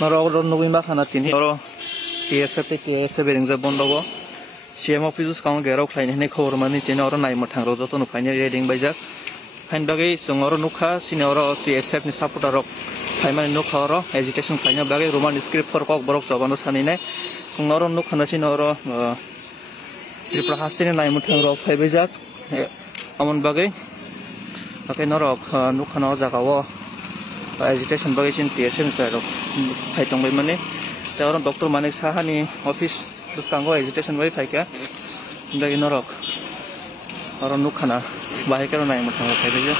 Noro nugin ba khana tini noro TSF te TSF beringja bondogo CM office kaung gerau khlaini hne khobor mani tini oro nai mothang ro joto no phaini reading baijak phain bagi songoro nukha sini oro TSF ni supporter rok phaimani nukha oro agitation khlaina bagi roman script for kok borok jabano sanine songoro nukhana sini oro Tripura hastini nai mothang ro phai baijak amon bagi okay norok nukhana jagao agitation bagi sin TSF side rok phai tongbai mani te oro Dr. Manik Sahani office dustango agitation bai phaika dagi norok oro nukhana bahai karo nai mothang phai baijak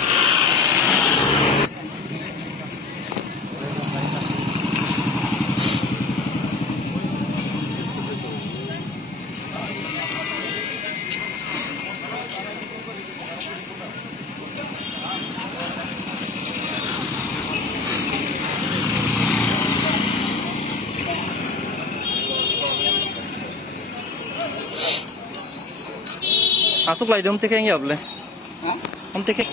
Asuk lai dom teke ngi able om teke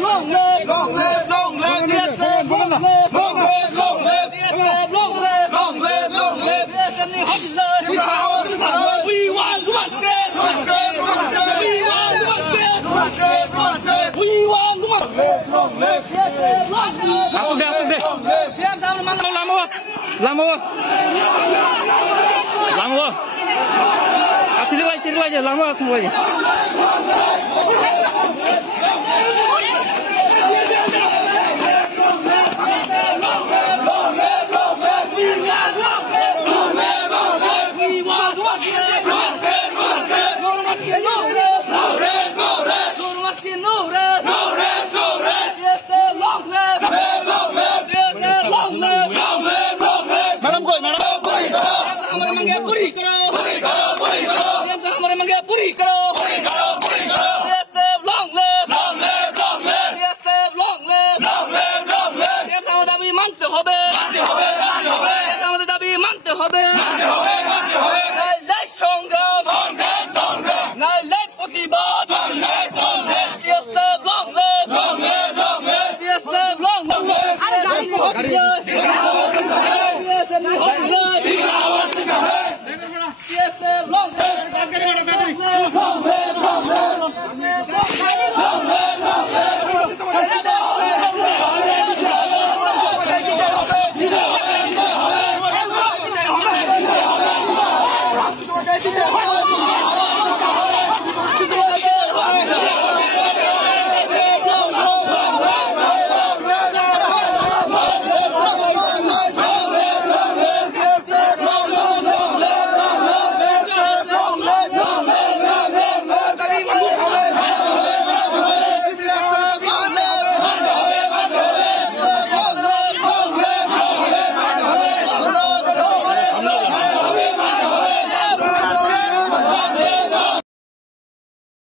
long live long live long live long live long live long live long live long live long live we want to spread we want to spread we want to long live siap sama mana lama sini lagi lama lagi Long live!